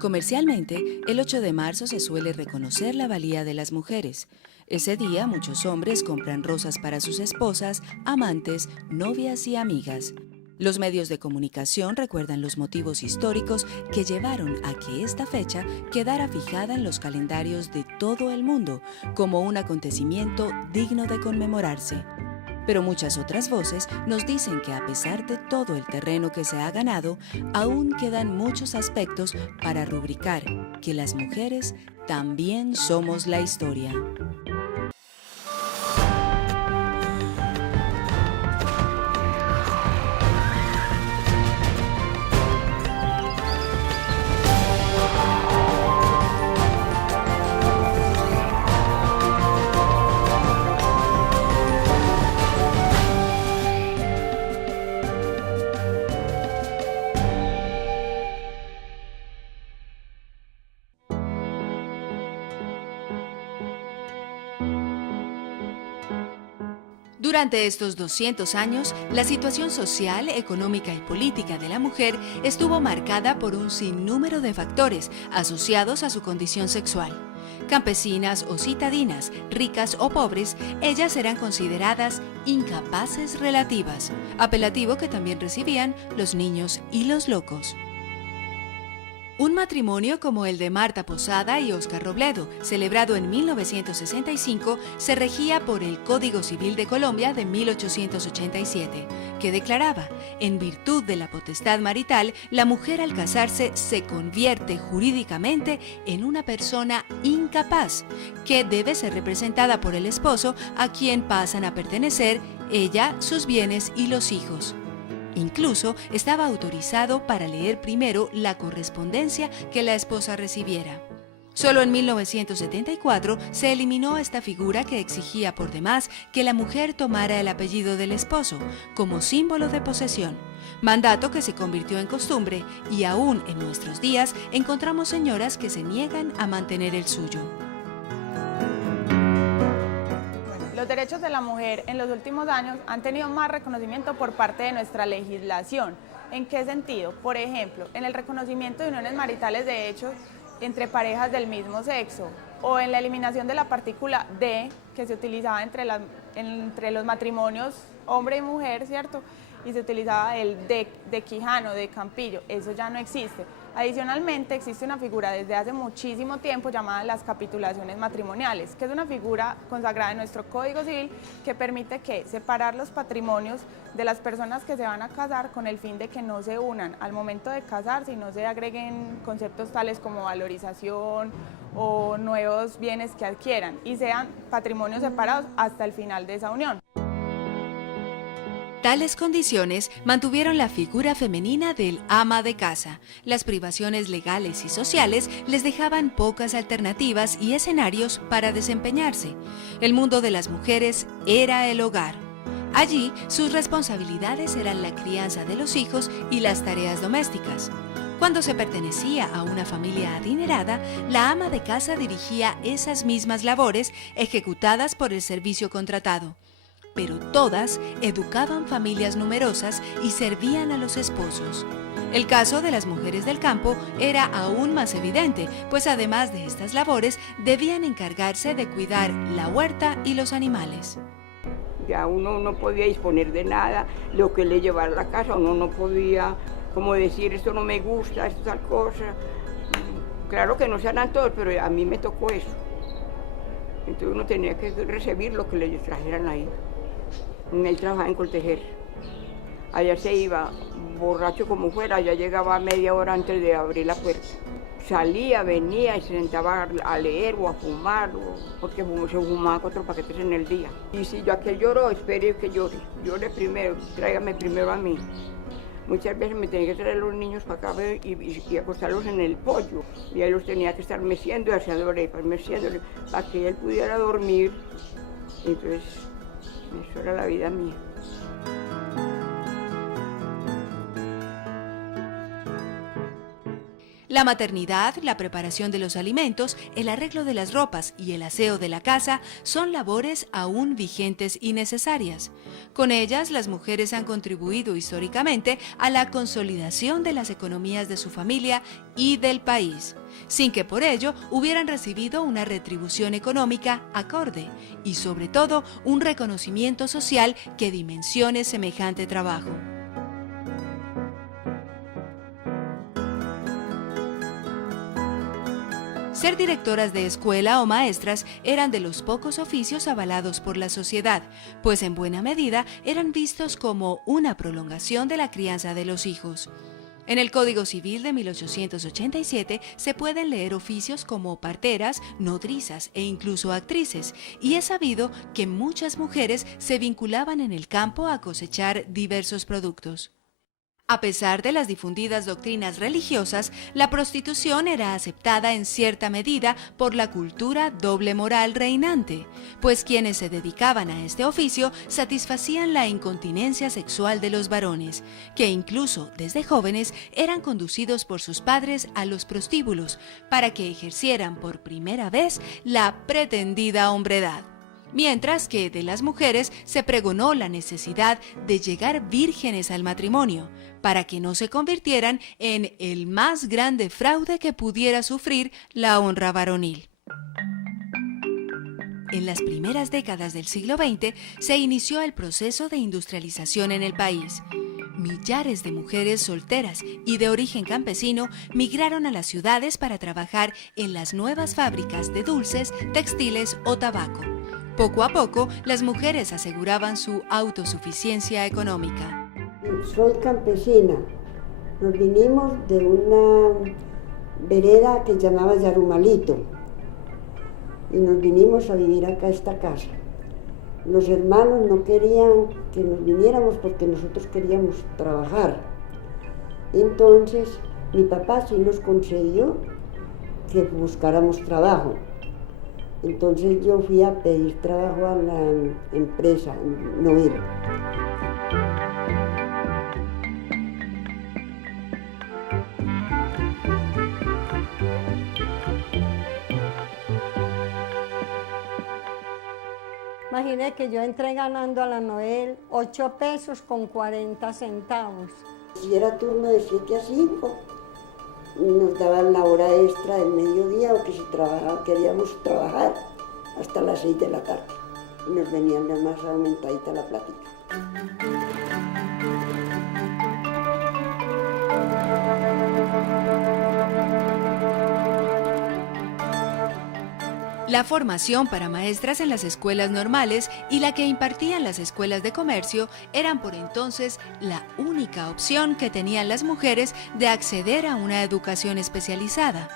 Comercialmente, el 8 de marzo se suele reconocer la valía de las mujeres. Ese día muchos hombres compran rosas para sus esposas, amantes, novias y amigas. Los medios de comunicación recuerdan los motivos históricos que llevaron a que esta fecha quedara fijada en los calendarios de todo el mundo como un acontecimiento digno de conmemorarse. Pero muchas otras voces nos dicen que a pesar de todo el terreno que se ha ganado, aún quedan muchos aspectos para rubricar que las mujeres también somos la historia. Durante estos 200 años, la situación social, económica y política de la mujer estuvo marcada por un sinnúmero de factores asociados a su condición sexual. Campesinas o citadinas, ricas o pobres, ellas eran consideradas incapaces relativas, apelativo que también recibían los niños y los locos. Un matrimonio como el de Marta Posada y Óscar Robledo, celebrado en 1965, se regía por el Código Civil de Colombia de 1887, que declaraba, en virtud de la potestad marital, la mujer al casarse se convierte jurídicamente en una persona incapaz, que debe ser representada por el esposo a quien pasan a pertenecer ella, sus bienes y los hijos. Incluso estaba autorizado para leer primero la correspondencia que la esposa recibiera. Solo en 1974 se eliminó esta figura que exigía por demás que la mujer tomara el apellido del esposo como símbolo de posesión, mandato que se convirtió en costumbre y aún en nuestros días encontramos señoras que se niegan a mantener el suyo. Los derechos de la mujer en los últimos años han tenido más reconocimiento por parte de nuestra legislación. ¿En qué sentido? Por ejemplo, en el reconocimiento de uniones maritales de hechos entre parejas del mismo sexo o en la eliminación de la partícula de que se utilizaba entre los matrimonios hombre y mujer, ¿cierto? Y se utilizaba el de Quijano, de Campillo, eso ya no existe. Adicionalmente, existe una figura desde hace muchísimo tiempo llamada las capitulaciones matrimoniales, que es una figura consagrada en nuestro Código Civil que permite separar los patrimonios de las personas que se van a casar con el fin de que no se unan al momento de casarse y no se agreguen conceptos tales como valorización o nuevos bienes que adquieran y sean patrimonios separados hasta el final de esa unión. Tales condiciones mantuvieron la figura femenina del ama de casa. Las privaciones legales y sociales les dejaban pocas alternativas y escenarios para desempeñarse. El mundo de las mujeres era el hogar. Allí, sus responsabilidades eran la crianza de los hijos y las tareas domésticas. Cuando se pertenecía a una familia adinerada, la ama de casa dirigía esas mismas labores ejecutadas por el servicio contratado. Pero todas educaban familias numerosas y servían a los esposos. El caso de las mujeres del campo era aún más evidente, pues además de estas labores debían encargarse de cuidar la huerta y los animales. Ya uno no podía disponer de nada, lo que le llevara a la casa, uno no podía, como decir, esto no me gusta, esto tal cosa. Claro que no se harán todos, pero a mí me tocó eso. Entonces uno tenía que recibir lo que le trajeran ahí. Él trabajaba en Coltejer. Allá se iba, borracho como fuera, allá llegaba media hora antes de abrir la puerta. Salía, venía y se sentaba a leer o a fumar, porque se fumaba 4 paquetes en el día. Y si yo aquel lloró, espere que llore primero, tráigame primero a mí. Muchas veces me tenía que traer los niños para acá y acostarlos en el pollo. Y ahí los tenía que estar meciendo y haciendo arepas, meciéndole, para que él pudiera dormir. Entonces, eso era la vida mía. La maternidad, la preparación de los alimentos, el arreglo de las ropas y el aseo de la casa son labores aún vigentes y necesarias. Con ellas, las mujeres han contribuido históricamente a la consolidación de las economías de su familia y del país, sin que por ello hubieran recibido una retribución económica acorde y, sobre todo, un reconocimiento social que dimensione semejante trabajo. Ser directoras de escuela o maestras eran de los pocos oficios avalados por la sociedad, pues en buena medida eran vistos como una prolongación de la crianza de los hijos. En el Código Civil de 1887 se pueden leer oficios como parteras, nodrizas e incluso actrices, y es sabido que muchas mujeres se vinculaban en el campo a cosechar diversos productos. A pesar de las difundidas doctrinas religiosas, la prostitución era aceptada en cierta medida por la cultura doble moral reinante, pues quienes se dedicaban a este oficio satisfacían la incontinencia sexual de los varones, que incluso desde jóvenes eran conducidos por sus padres a los prostíbulos para que ejercieran por primera vez la pretendida hombredad. Mientras que de las mujeres se pregonó la necesidad de llegar vírgenes al matrimonio, para que no se convirtieran en el más grande fraude que pudiera sufrir la honra varonil. En las primeras décadas del siglo XX se inició el proceso de industrialización en el país. Millares de mujeres solteras y de origen campesino migraron a las ciudades para trabajar en las nuevas fábricas de dulces, textiles o tabaco. Poco a poco, las mujeres aseguraban su autosuficiencia económica. Soy campesina. Nos vinimos de una vereda que llamaba Yarumalito y nos vinimos a vivir acá a esta casa. Los hermanos no querían que nos viniéramos porque nosotros queríamos trabajar. Entonces, mi papá sí nos concedió que buscáramos trabajo. Entonces yo fui a pedir trabajo a la empresa Noel. Imaginé que yo entré ganando a la Noel 8 pesos con 40 centavos. Si era turno de 7 a 5, nos daban la hora extra del mediodía o que si queríamos trabajar hasta las 6 de la tarde. Y nos venían más aumentadita la plática. La formación para maestras en las escuelas normales y la que impartían las escuelas de comercio eran por entonces la única opción que tenían las mujeres de acceder a una educación especializada.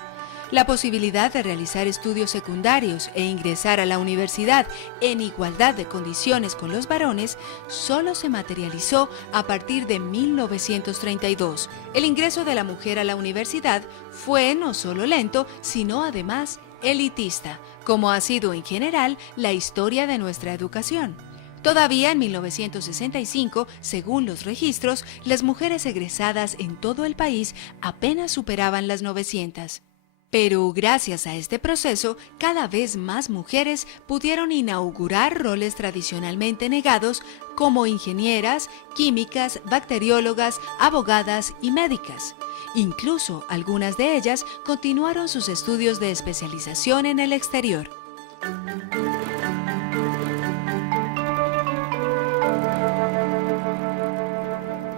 La posibilidad de realizar estudios secundarios e ingresar a la universidad en igualdad de condiciones con los varones solo se materializó a partir de 1932. El ingreso de la mujer a la universidad fue no solo lento, sino además elitista, como ha sido en general la historia de nuestra educación. Todavía en 1965, según los registros, las mujeres egresadas en todo el país apenas superaban las 900. Pero gracias a este proceso, cada vez más mujeres pudieron inaugurar roles tradicionalmente negados como ingenieras, químicas, bacteriólogas, abogadas y médicas. Incluso algunas de ellas continuaron sus estudios de especialización en el exterior.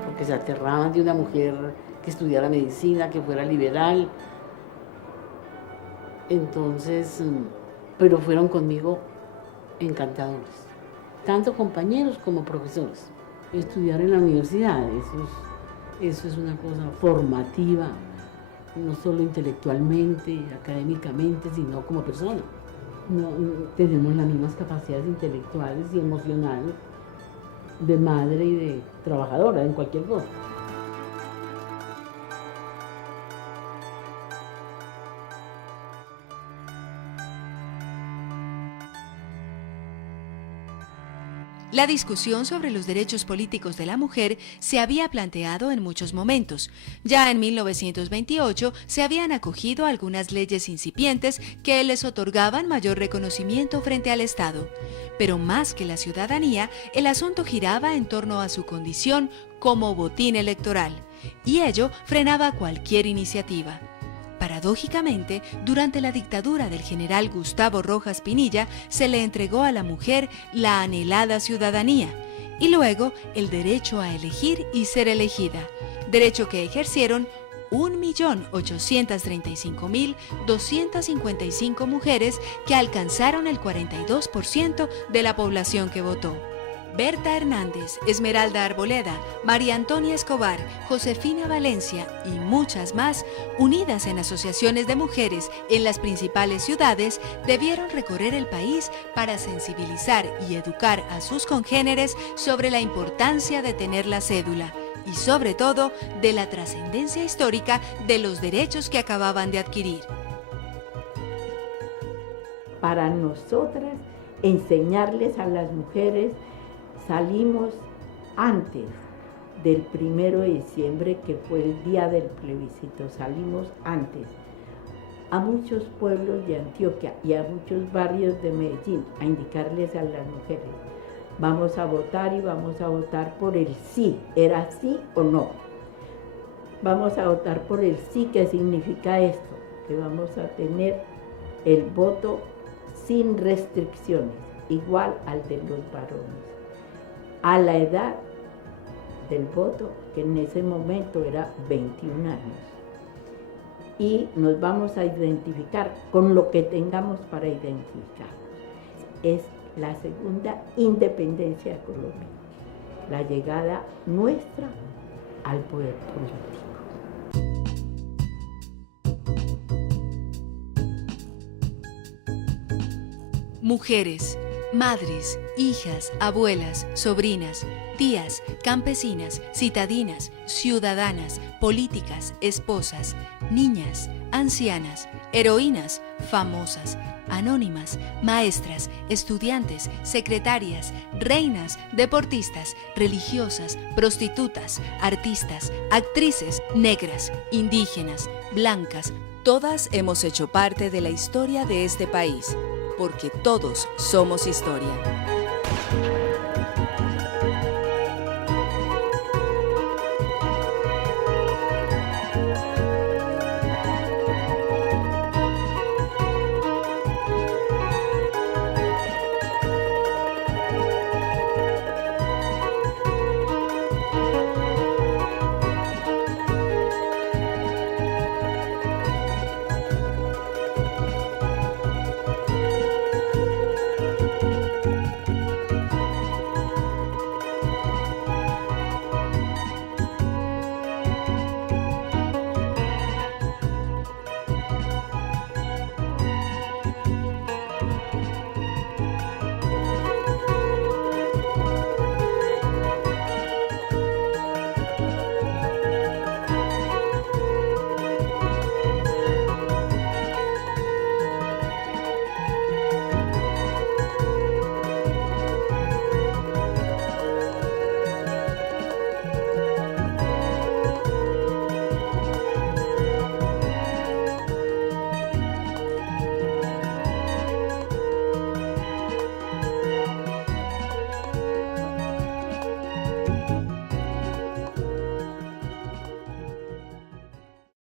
Porque se aterraban de una mujer que estudiara medicina, que fuera liberal. Entonces, pero fueron conmigo encantadores, tanto compañeros como profesores. Estudiar en la universidad, eso es una cosa formativa, no solo intelectualmente, académicamente, sino como persona. No, tenemos las mismas capacidades intelectuales y emocionales de madre y de trabajadora en cualquier cosa. La discusión sobre los derechos políticos de la mujer se había planteado en muchos momentos. Ya en 1928 se habían acogido algunas leyes incipientes que les otorgaban mayor reconocimiento frente al Estado. Pero más que la ciudadanía, el asunto giraba en torno a su condición como botín electoral, y ello frenaba cualquier iniciativa. Paradójicamente, durante la dictadura del general Gustavo Rojas Pinilla, se le entregó a la mujer la anhelada ciudadanía y luego el derecho a elegir y ser elegida, derecho que ejercieron 1.835.255 mujeres que alcanzaron el 42% de la población que votó. Berta Hernández, Esmeralda Arboleda, María Antonia Escobar, Josefina Valencia y muchas más, unidas en asociaciones de mujeres en las principales ciudades, debieron recorrer el país para sensibilizar y educar a sus congéneres sobre la importancia de tener la cédula y sobre todo de la trascendencia histórica de los derechos que acababan de adquirir. Para nosotras, enseñarles a las mujeres, salimos antes del 1 de diciembre, que fue el día del plebiscito, salimos antes a muchos pueblos de Antioquia y a muchos barrios de Medellín a indicarles a las mujeres: vamos a votar y vamos a votar por el sí, ¿era sí o no? Vamos a votar por el sí, ¿qué significa esto? Que vamos a tener el voto sin restricciones, igual al de los varones, a la edad del voto, que en ese momento era 21 años. Y nos vamos a identificar con lo que tengamos para identificarnos. Es la segunda independencia de Colombia, la llegada nuestra al poder político. Mujeres, madres, hijas, abuelas, sobrinas, tías, campesinas, citadinas, ciudadanas, políticas, esposas, niñas, ancianas, heroínas, famosas, anónimas, maestras, estudiantes, secretarias, reinas, deportistas, religiosas, prostitutas, artistas, actrices, negras, indígenas, blancas, todas hemos hecho parte de la historia de este país, porque todos somos historia.